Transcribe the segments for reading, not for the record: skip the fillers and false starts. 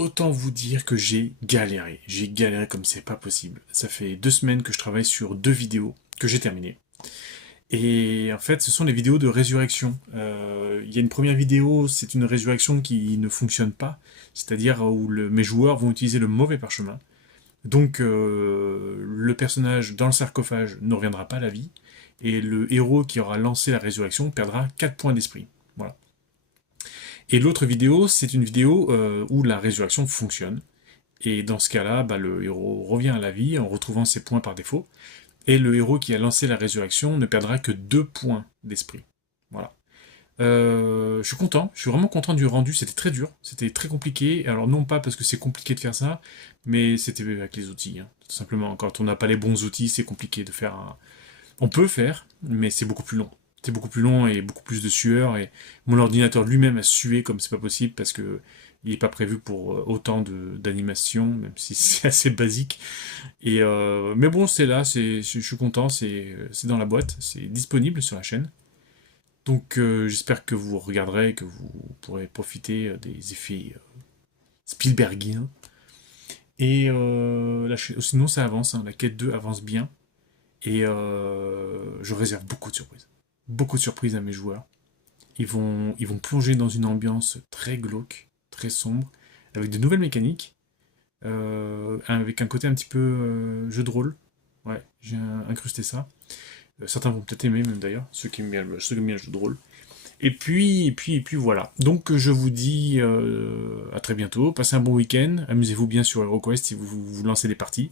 autant vous dire que j'ai galéré. J'ai galéré comme c'est pas possible. Ça fait 2 semaines que je travaille sur 2 vidéos que j'ai terminées. Et en fait, ce sont les vidéos de résurrection. Il y a une première vidéo, c'est une résurrection qui ne fonctionne pas, c'est-à-dire où mes joueurs vont utiliser le mauvais parchemin. Donc le personnage dans le sarcophage ne reviendra pas à la vie, et le héros qui aura lancé la résurrection perdra 4 points d'esprit. Voilà. Et l'autre vidéo, c'est une vidéo où la résurrection fonctionne. Et dans ce cas-là, le héros revient à la vie en retrouvant ses points par défaut. Et le héros qui a lancé la résurrection ne perdra que 2 points d'esprit. Voilà. Je suis content, je suis vraiment content du rendu, c'était très dur, c'était très compliqué, alors non pas parce que c'est compliqué de faire ça, mais c'était avec les outils, hein. Tout simplement, quand on n'a pas les bons outils, c'est compliqué de faire un... On peut faire, mais c'est beaucoup plus long. C'est beaucoup plus long et beaucoup plus de sueur, et mon ordinateur lui-même a sué comme c'est pas possible, parce que il n'est pas prévu pour autant d'animation, même si c'est assez basique. Mais bon, c'est là, je suis content, c'est dans la boîte, c'est disponible sur la chaîne. Donc j'espère que vous regarderez, que vous pourrez profiter des effets Spielbergiens. Et sinon ça avance, hein, la quête 2 avance bien. Et je réserve beaucoup de surprises. Beaucoup de surprises à mes joueurs. Ils vont plonger dans une ambiance très glauque, très sombre, avec de nouvelles mécaniques, avec un côté un petit peu jeu de rôle. Ouais, j'ai incrusté ça. Certains vont peut-être aimer même d'ailleurs, ceux qui aiment bien le jeu de rôle. Et puis voilà. Donc je vous dis à très bientôt. Passez un bon week-end. Amusez-vous bien sur HeroQuest si vous lancez des parties.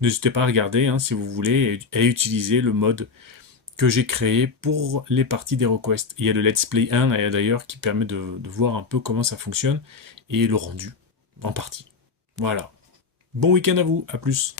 N'hésitez pas à regarder hein, si vous voulez et à utiliser le mode que j'ai créé pour les parties d'HeroQuest. Il y a le Let's Play 1 d'ailleurs qui permet de voir un peu comment ça fonctionne et le rendu en partie. Voilà. Bon week-end à vous. À plus.